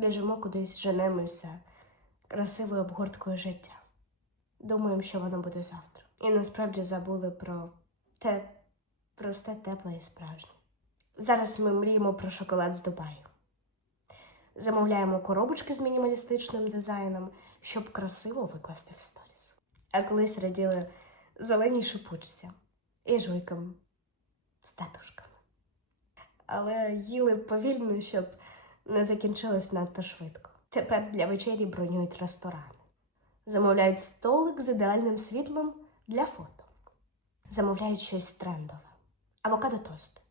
Біжимо кудись, женемося красивою обгорткою життя. Думаємо, що воно буде завтра. І насправді забули про те просте, тепле і справжнє. Зараз ми мріємо про шоколад з Дубаю. Замовляємо коробочки з мінімалістичним дизайном, щоб красиво викласти в сторіс. А колись раділи зеленій шипучці і жуйкам з татушками. Але їли повільно, щоб не закінчилось надто швидко. Тепер для вечері бронюють ресторани. Замовляють столик з ідеальним світлом для фото. Замовляють щось трендове. Авокадо тост.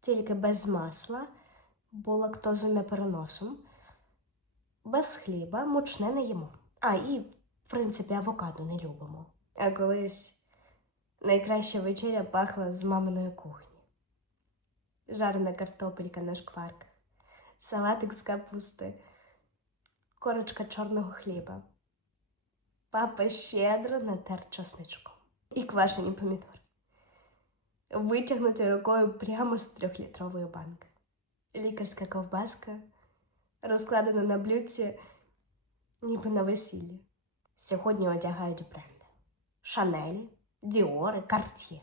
Тільки без масла, бо лактозу не переносом, без хліба, мучне не їмо. А, і, в принципі, авокадо не любимо. А колись найкраща вечеря пахла з маминої кухні. Жарена картопелька на шкварках, салатик з капусти, корочка чорного хліба. Папа щедро натер часничком і квашені помідори, витягнуті рукою прямо з трьохлітрової банки. Лікарська ковбаска розкладена на блюдці, ніби на весіллі. Сьогодні одягають бренди: Шанель, Діори, Карт'є.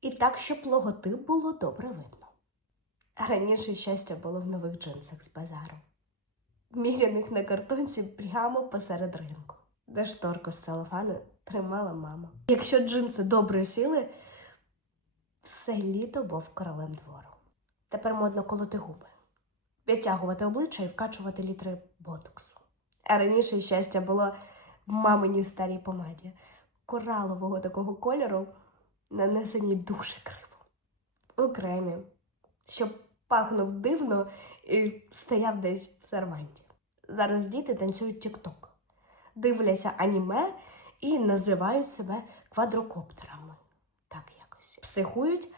І так, щоб логотип було добре видно. Раніше щастя було в нових джинсах з базару, міряних на картонці прямо посеред ринку, де шторку з целофану тримала мама. Якщо джинси добре сіли, все літо був королем двору. Тепер модно колоти губи, підтягувати обличчя і вкачувати літри ботоксу. А раніше щастя було в маминій старій помаді, коралового такого кольору, нанесеній дуже криво, у кремі, щоб пахнув дивно і стояв десь в серванті. Зараз діти танцюють тік-ток, дивляться аніме і називають себе квадрокоптерами. Так якось. Психують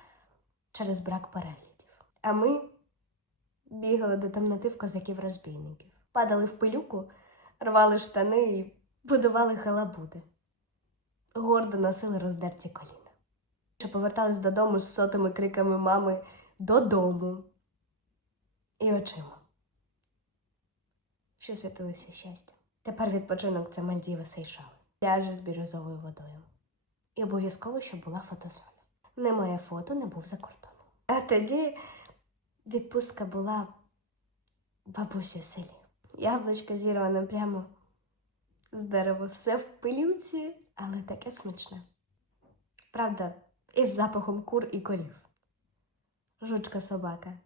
через брак переглядів. А ми бігали до темноти в козаків-розбійників, падали в пилюку, рвали штани і будували халабуди. Гордо носили роздерті коліна. Що повертались додому з сотими криками мами додому і очима. Що світилося щастя. Тепер відпочинок це Мальдіви Сейшали. Пляжі з бірюзовою водою. І обов'язково, щоб була фотозона. Немає фото, не був за кордоном. А тоді відпустка була бабусі в селі. Яблучко зірване прямо з дерева. Все в пилюці, але таке смачне. Правда, із запахом кур і корів. Жучка собака.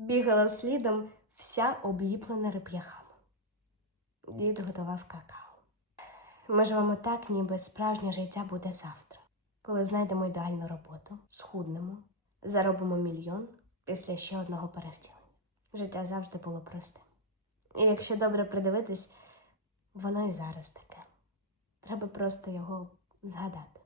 Бігала слідом вся обліплена реп'яхами. Дід готував какао. Ми живемо так, ніби справжнє життя буде завтра, коли знайдемо ідеальну роботу, схуднемо, заробимо мільйон після ще одного перевтілення. Життя завжди було простим. І якщо добре придивитись, воно і зараз таке. Треба просто його згадати.